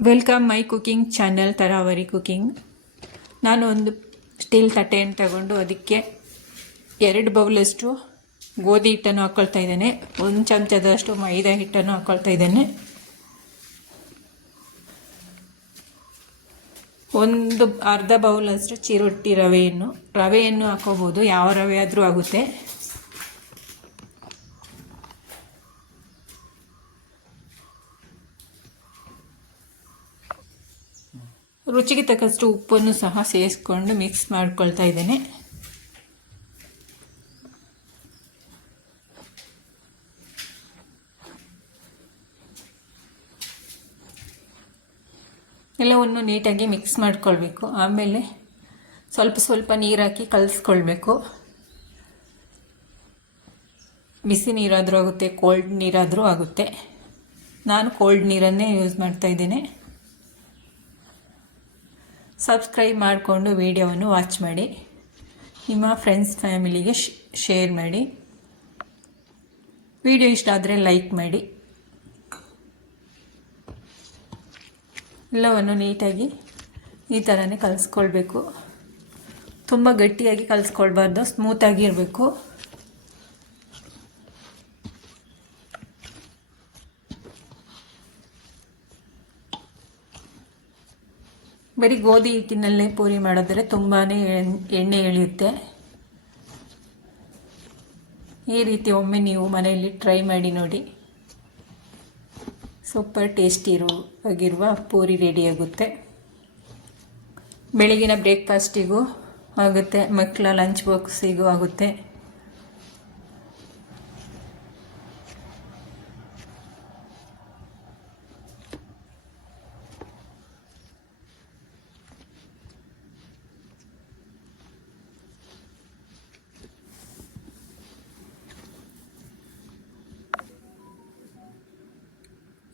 Welcome my cooking channel ತರಾವರಿ cooking. ನಾನು ಒಂದು ಸ್ಟೀಲ್ ತಟ್ಟೆಯನ್ನು ತಗೊಂಡು ಅದಕ್ಕೆ 2 ಬೌಲಷ್ಟು ಗೋಧಿ ಹಿಟ್ಟನ್ನು ಹಾಕ್ಕೊಳ್ತಾ ಇದ್ದೇನೆ. 1 ಚಮಚದಷ್ಟು ಮೈದಾ ಹಿಟ್ಟನ್ನು ಹಾಕ್ಕೊಳ್ತಾ ಇದ್ದೇನೆ. ಒಂದು ಅರ್ಧ ಬೌಲಷ್ಟು ಚಿರೋಟಿ ರವೆಯನ್ನು ಹಾಕೋಬೋದು, ಯಾವ ರವೆ ಆದರೂ ಆಗುತ್ತೆ. ರುಚಿಗೆ ತಕ್ಕಷ್ಟು ಉಪ್ಪನ್ನು ಸಹ ಸೇರಿಸ್ಕೊಂಡು ಮಿಕ್ಸ್ ಮಾಡ್ಕೊಳ್ತಾ ಇದ್ದೇನೆ. ಎಲ್ಲವನ್ನು ನೀಟಾಗಿ ಮಿಕ್ಸ್ ಮಾಡ್ಕೊಳ್ಬೇಕು. ಆಮೇಲೆ ಸ್ವಲ್ಪ ನೀರು ಹಾಕಿ ಕಲಿಸ್ಕೊಳ್ಬೇಕು. ಬಿಸಿ ನೀರಾದರೂ ಆಗುತ್ತೆ, ಕೋಲ್ಡ್ ನೀರಾದರೂ ಆಗುತ್ತೆ. ನಾನು ಕೋಲ್ಡ್ ನೀರನ್ನೇ ಯೂಸ್ ಮಾಡ್ತಾ ಇದ್ದೇನೆ. ಸಬ್ಸ್ಕ್ರೈಬ್ ಮಾಡಿಕೊಂಡು ವಿಡಿಯೋವನ್ನು ವಾಚ್ ಮಾಡಿ, ನಿಮ್ಮ ಫ್ರೆಂಡ್ಸ್ ಫ್ಯಾಮಿಲಿಗೆ ಶೇರ್ ಮಾಡಿ. ವಿಡಿಯೋ ಇಷ್ಟ ಆದರೆ ಲೈಕ್ ಮಾಡಿ. ಎಲ್ಲವನ್ನು ನೀಟಾಗಿ ಈ ಥರನೇ ಕಲಿಸ್ಕೊಳ್ಬೇಕು. ತುಂಬ ಗಟ್ಟಿಯಾಗಿ ಕಲಿಸ್ಕೊಳ್ಬಾರ್ದು, ಸ್ಮೂತಾಗಿ ಇರಬೇಕು. ಬರೀ ಗೋಧಿ ಹಿಟ್ಟಿನಲ್ಲೇ ಪೂರಿ ಮಾಡಿದ್ರೆ ತುಂಬಾ ಎಣ್ಣೆ ಎಳೆಯುತ್ತೆ. ಈ ರೀತಿ ಒಮ್ಮೆ ನೀವು ಮನೆಯಲ್ಲಿ ಟ್ರೈ ಮಾಡಿ ನೋಡಿ. ಸೂಪರ್ ಟೇಸ್ಟಿ ಆಗಿರುವ ಪೂರಿ ರೆಡಿಯಾಗುತ್ತೆ. ಬೆಳಗಿನ ಬ್ರೇಕ್ಫಾಸ್ಟಿಗೂ ಆಗುತ್ತೆ, ಮಕ್ಕಳ ಲಂಚ್ ಬಾಕ್ಸಿಗೂ ಆಗುತ್ತೆ.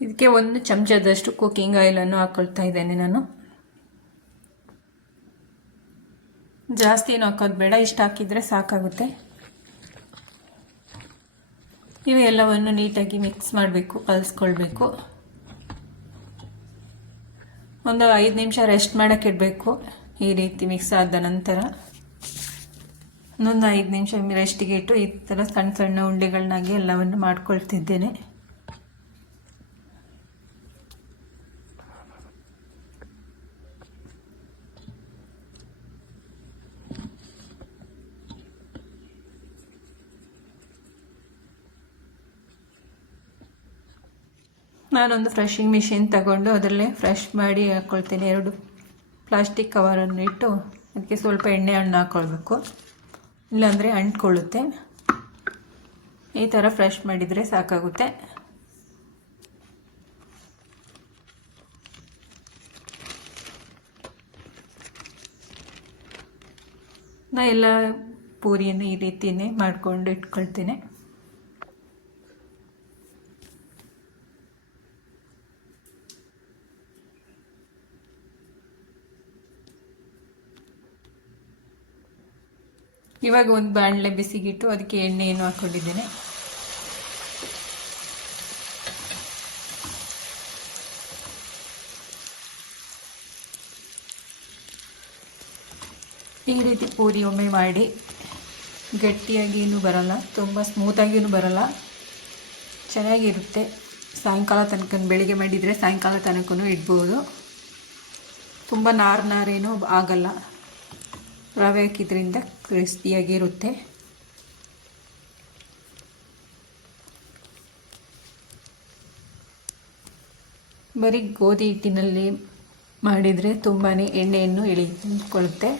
ಇದಕ್ಕೆ 1 ಚಮಚದಷ್ಟು ಕುಕ್ಕಿಂಗ್ ಆಯಿಲನ್ನು ಹಾಕ್ಕೊಳ್ತಾ ಇದ್ದೇನೆ ನಾನು. ಜಾಸ್ತಿ ಏನು ಹಾಕೋದು ಬೇಡ, ಇಷ್ಟು ಹಾಕಿದರೆ ಸಾಕಾಗುತ್ತೆ. ನೀವು ಎಲ್ಲವನ್ನು ನೀಟಾಗಿ ಮಿಕ್ಸ್ ಮಾಡಬೇಕು, ಕಲಿಸ್ಕೊಳ್ಬೇಕು. ಒಂದು 5 ನಿಮಿಷ ರೆಸ್ಟ್ ಮಾಡೋಕ್ಕೆ ಇಡಬೇಕು. ಈ ರೀತಿ ಮಿಕ್ಸ್ ಆದ ನಂತರ ಇನ್ನೊಂದು 5 ನಿಮಿಷ ರೆಸ್ಟಿಗೆ ಇಟ್ಟು ಈ ಥರ ಸಣ್ಣ ಸಣ್ಣ ಉಂಡೆಗಳನ್ನಾಗಿ ಎಲ್ಲವನ್ನು ಮಾಡ್ಕೊಳ್ತಿದ್ದೇನೆ. ನಾನೊಂದು ಫ್ರೆಶಿಂಗ್ ಮಿಷಿನ್ ತಗೊಂಡು ಅದರಲ್ಲೇ ಫ್ರೆಶ್ ಮಾಡಿ ಹಾಕ್ಕೊಳ್ತೇನೆ. 2 ಪ್ಲಾಸ್ಟಿಕ್ ಕವರನ್ನು ಇಟ್ಟು ಅದಕ್ಕೆ ಸ್ವಲ್ಪ ಎಣ್ಣೆ ಹಾಕ್ಕೊಳ್ಬೇಕು, ಇಲ್ಲಾಂದರೆ ಅಂಟ್ಕೊಳ್ಳುತ್ತೆ. ಈ ಥರ ಫ್ರೆಶ್ ಮಾಡಿದರೆ ಸಾಕಾಗುತ್ತೆ. ನಾ ಎಲ್ಲ ಪೂರಿಯನ್ನು ಈ ರೀತಿಯೇ ಮಾಡಿಕೊಂಡು ಇಟ್ಕೊಳ್ತೇನೆ. ಇವಾಗ ಒಂದು ಬಾಣಲೆ ಬಿಸಿಗಿಟ್ಟು ಅದಕ್ಕೆ ಎಣ್ಣೆಯನ್ನು ಹಾಕ್ಕೊಂಡಿದ್ದೇನೆ. ಈ ರೀತಿ ಪೂರಿ ಒಮ್ಮೆ ಮಾಡಿ, ಗಟ್ಟಿಯಾಗಿಯೂ ಬರಲ್ಲ, ತುಂಬ ಸ್ಮೂತಾಗಿಯೂ ಬರಲ್ಲ, ಚೆನ್ನಾಗಿರುತ್ತೆ. ಸಾಯಂಕಾಲ ತನಕ ಬೆಳಿಗ್ಗೆ ಮಾಡಿದರೆ ಸಾಯಂಕಾಲ ತನಕನೂ ಇಡ್ಬೋದು. ತುಂಬ ನಾರೇನೂ ಆಗಲ್ಲ, ರವೆ ಹಾಕಿದ್ರಿಂದ ಕ್ರಿಸ್ಪಿಯಾಗಿರುತ್ತೆ. ಬರೀ ಗೋಧಿ ಹಿಟ್ಟಿನಲ್ಲಿ ಮಾಡಿದರೆ ತುಂಬಾ ಎಣ್ಣೆಯನ್ನು ಎಳೆದುಕೊಳ್ಳುತ್ತೆ.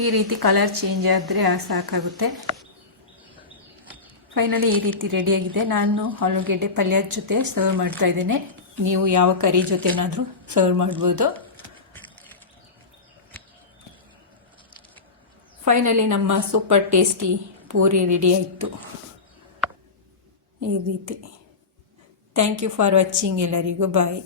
ಈ ರೀತಿ ಕಲರ್ ಚೇಂಜ್ ಆದರೆ ಸಾಕಾಗುತ್ತೆ. ಫೈನಲಿ ಈ ರೀತಿ ರೆಡಿಯಾಗಿದೆ. ನಾನು ಆಲೂಗೆಡ್ಡೆ ಪಲ್ಯದ ಜೊತೆ ಸರ್ವ್ ಮಾಡ್ತಾ ಇದ್ದೇನೆ. ನೀವು ಯಾವ ಕರಿ ಜೊತೆನಾದರೂ ಸರ್ವ್ ಮಾಡ್ಬೋದು. ಫೈನಲಿ ನಮ್ಮ ಸೂಪರ್ ಟೇಸ್ಟಿ ಪೂರಿ ರೆಡಿ ಆಯಿತು. ಈ ರೀತಿ. Thank you for watching. ಎಲ್ಲರಿಗೂ ಬಾಯ್.